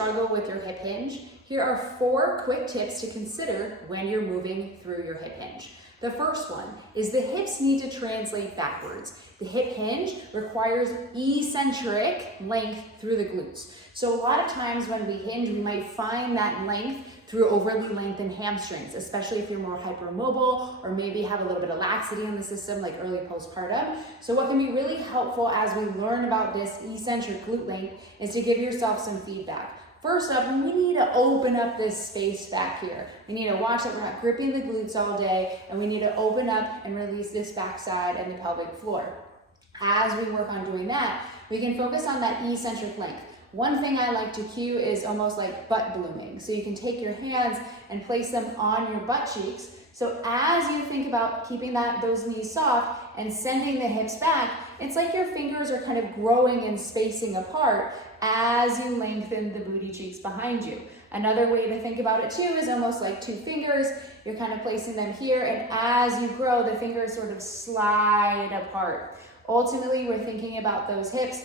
struggle with your hip hinge, here are 4 quick tips to consider when you're moving through your hip hinge. The first one is the hips need to translate backwards. The hip hinge requires eccentric length through the glutes. So a lot of times when we hinge, we might find that length through overly lengthened hamstrings, especially if you're more hypermobile or maybe have a little bit of laxity in the system like early postpartum. So what can be really helpful as we learn about this eccentric glute length is to give yourself some feedback. First up, we need to open up this space back here. We need to watch that we're not gripping the glutes all day, and we need to open up and release this backside and the pelvic floor. As we work on doing that, we can focus on that eccentric length. One thing I like to cue is almost like butt blooming. So you can take your hands and place them on your butt cheeks. So as you think about keeping those knees soft and sending the hips back, it's like your fingers are kind of growing and spacing apart as you lengthen the booty cheeks behind you. Another way to think about it too is almost like 2 fingers. You're kind of placing them here, and as you grow, the fingers sort of slide apart. Ultimately, we're thinking about those hips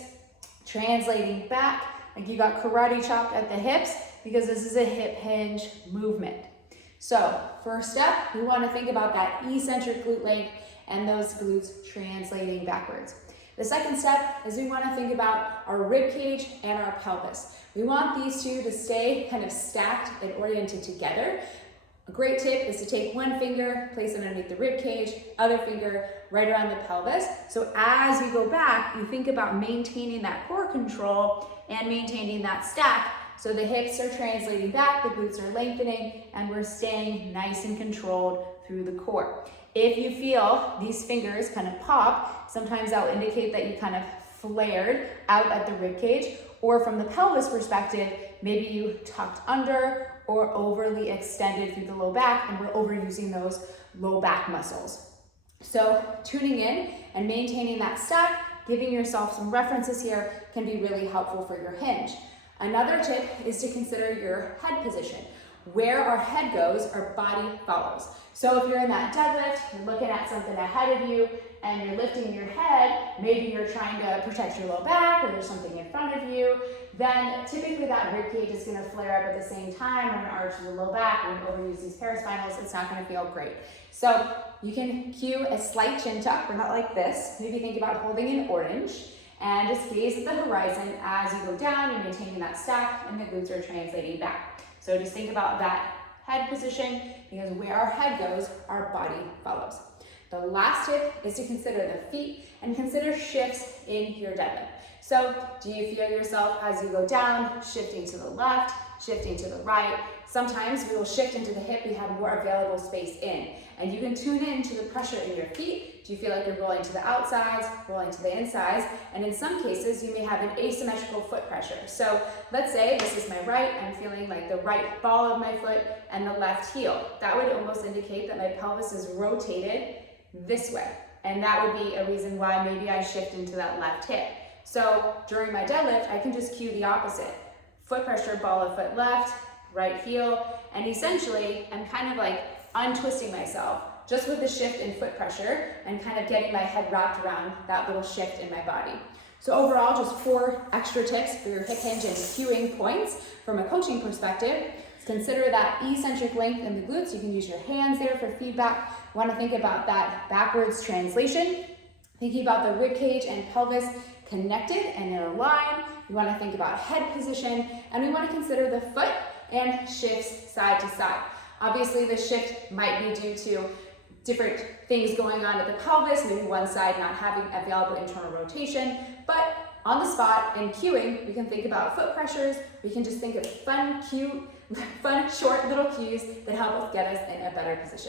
translating back, like you got karate chopped at the hips, because this is a hip hinge movement. So first step, we want to think about that eccentric glute length and those glutes translating backwards. The second step is we want to think about our rib cage and our pelvis. We want these two to stay kind of stacked and oriented together. A great tip is to take one finger, place it underneath the rib cage, other finger right around the pelvis. So as you go back, you think about maintaining that core control and maintaining that stack. So the hips are translating back, the glutes are lengthening, and we're staying nice and controlled through the core. If you feel these fingers kind of pop, sometimes that'll indicate that you kind of flared out at the rib cage, or from the pelvis perspective, maybe you tucked under or overly extended through the low back, and we're overusing those low back muscles. So tuning in and maintaining that stack, giving yourself some references here can be really helpful for your hinge. Another tip is to consider your head position. Where our head goes, our body follows. So if you're in that deadlift, you're looking at something ahead of you and you're lifting your head, maybe you're trying to protect your low back or there's something in front of you, then typically that rib cage is going to flare up at the same time. We're going to arch the low back, we're going to overuse these paraspinals. It's not going to feel great. So you can cue a slight chin tuck, but not like this. Maybe think about holding an orange and just gaze at the horizon as you go down and maintaining that stack, and the glutes are translating back. So just think about that head position, because where our head goes, our body follows. The last tip is to consider the feet and consider shifts in your deadlift. So do you feel yourself as you go down, shifting to the left, shifting to the right? Sometimes we will shift into the hip, we have more available space in. And you can tune in to the pressure in your feet. Do you feel like you're rolling to the outsides, rolling to the insides? And in some cases, you may have an asymmetrical foot pressure. So let's say this is my right, I'm feeling like the right ball of my foot and the left heel. That would almost indicate that my pelvis is rotated this way. And that would be a reason why maybe I shift into that left hip. So during my deadlift, I can just cue the opposite. Foot pressure, ball of foot left, right heel, and essentially I'm kind of like untwisting myself just with the shift in foot pressure and kind of getting my head wrapped around that little shift in my body. So overall, just 4 extra tips for your hip hinge and cueing points from a coaching perspective. Consider that eccentric length in the glutes. You can use your hands there for feedback. You want to think about that backwards translation. Thinking about the rib cage and pelvis connected and in a line. We want to think about head position, and we want to consider the foot and shifts side to side. Obviously, the shift might be due to different things going on at the pelvis, maybe one side not having available internal rotation, but on the spot in cueing, we can think about foot pressures. We can just think of fun, short little cues that help us get us in a better position.